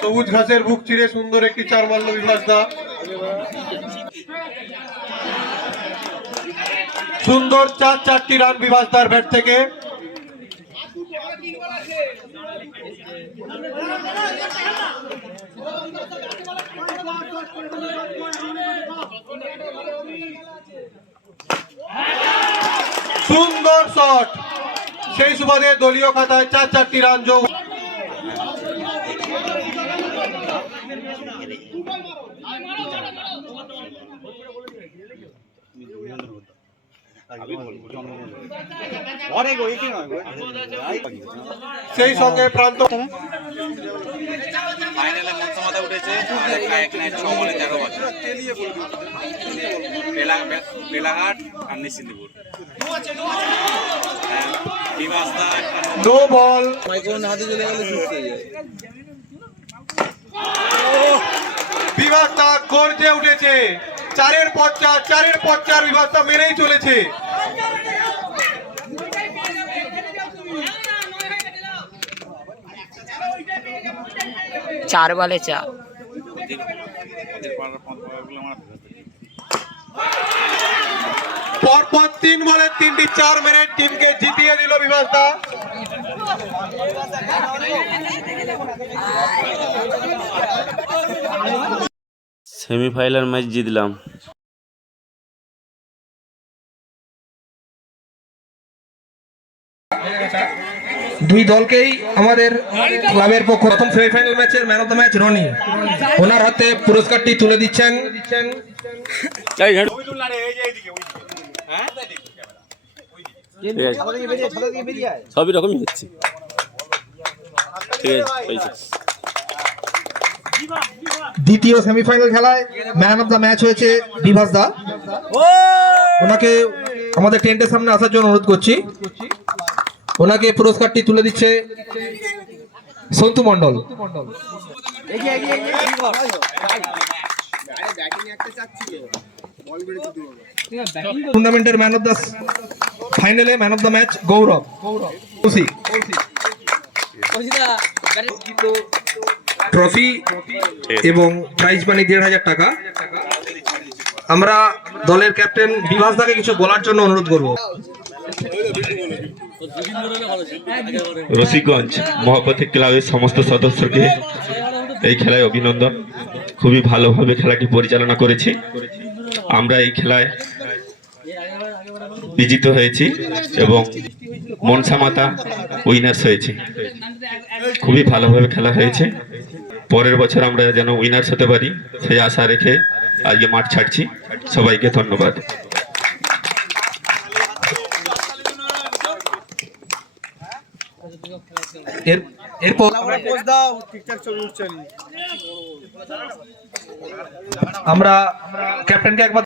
সবুজ ঘাসের বুক চিরে সুন্দর একটি চার মারল বিভাস দা। সুন্দর চারটি রান বিভাস দার ব্যাট থেকে। সুন্দর শট, সেই সুবাদে দলীয় খাতায় চারটি রান যোগ। সেই সঙ্গে প্রান্ত ফাইনালে মঞ্চমাতা উঠেছে 6 বলে 13 বছর বেলাঘাট আর নিশ্চিন্দিপুর। নো বল, বিভাসটা গর্জে উঠেছে। চারের পর চার বিভাসটা মেরেই চলেছে। चार वाले 4 পরপর 3 বলে 3টি 4 মেরে টিমকে জিতিয়ে দিল বিভাস দা। সেমিফাইনাল ম্যাচ জিতলাম। দুই দলকেই আমাদের ক্লাবের পক্ষ প্রথম সেমিফাইনাল ম্যাচের man of the match Roni, ওনার হাতে পুরস্কারটি তুলে দিচ্ছেন। সবই রকমই হচ্ছে, ঠিক আছে। দ্বিতীয় সেমিফাইনাল খেলায় ম্যান অফ দ্য ম্যাচ হয়েছে বিভাস দা। ওনাকে আমাদের টেন্টের সামনে আসার জন্য অনুরোধ করছি। ওনাকে পুরস্কারটি তুলে দিচ্ছে সন্তু মন্ডল। টুর্নামেন্টের ম্যান অফ দ্য ফাইনালে man of the match Gourab trophy এবং প্রাইজ মানি 1,500 টাকা। আমরা দলের ক্যাপ্টেন বিভাস দাকে কিছু বলার জন্য অনুরোধ করব। রসিকগঞ্জ মহাপথিক ক্লাবের সমস্ত সদস্যকে এই খেলায় অভিনন্দন। খুবই ভালোভাবে খেলাটি পরিচালনা করেছি। আমরা এই খেলায় বিজিত হয়েছি এবং মনসামাতা উইনার্স হয়েছে। খুবই ভালোভাবে খেলা হয়েছে। পরের বছর আমরা যেন উইনার্স হতে পারি সেই আশা রেখে আজকে মাঠ ছাড়ছি। সবাইকে ধন্যবাদ। এরপর আমরা ক্যাপ্টেনকে একবার